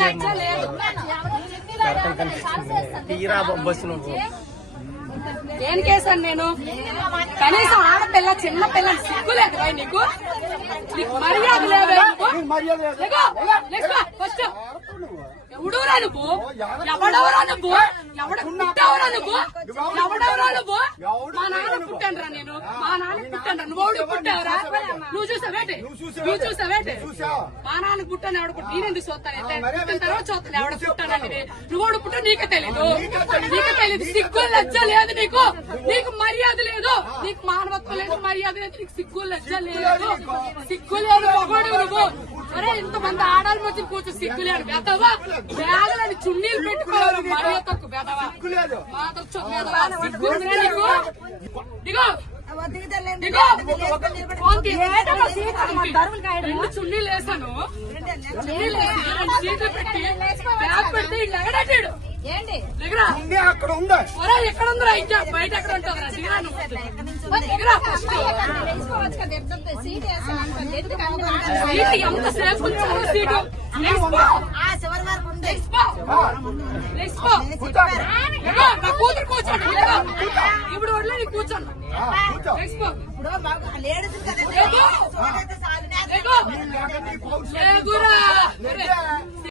లేదు తీరా బొబ్బస్ నువ్వు ఏం కేసాను నేను? కనీసం ఆడపిల్ల చిన్న పిల్ల సిగ్గు లేదు భయ్ నీకు మర్యాద ఫస్ట్ ఎవడురా నువ్వు? ఎవడెవరా నువ్వు? ఎవడ నువ్వు ఎవడెవరా నువ్వు? మా నాన్న పుట్టానురా నేను. మా నాన్న పుట్టాను నువ్వు పుట్టావురా? నువ్వు చూసావేటి నువ్వు చూసావేటి మా నాన్న పుట్టాను ఎవడ పుట్టి నేను ఎందుకు చూస్తాను పుట్టిన తర్వాత చూస్తాను ఎవడ పుట్టానండి నువ్వు పుట్టా నీకే తెలీదు. నీకే తెలీదు. సిగ్గు లజ్జ లేదు నీకు. నీకు మర్యాద లేదు. నీకు మానవత్వం లేదు మర్యాద లేదు. నీకు సిగ్గు లజ్జ లేదు. సిగ్గు లేదు మగోడు నువ్వు. అరే ఇంతమంది ఆడాలి మధ్య కూర్చో సిగ్గు లేదు బెదవా బ్యాగులని చున్నీలు పెట్టుకోవాలి మర్యాద తక్కువ బెదవా మాతో. సిగ్గు. రెండు చున్నీలు వేసాను. చున్నీలు వేసి రెండు సీట్లు పెట్టి బ్యాగ్ పెడితే ఎగడాడు ఏంటి? అక్కడ ఉందా ఎక్కడ ఉందిరా బయట ఎక్కడ ఉంటుందిరా? దిగరా నువ్వు. దిగరా ఫస్ట్? ఎంత సీట్? Seat seat. వరకు ఉంది. ఇదిగో, నా కూతురు కూర్చోండి. ఇప్పుడు వడ్లే నీ కూర్చోండి.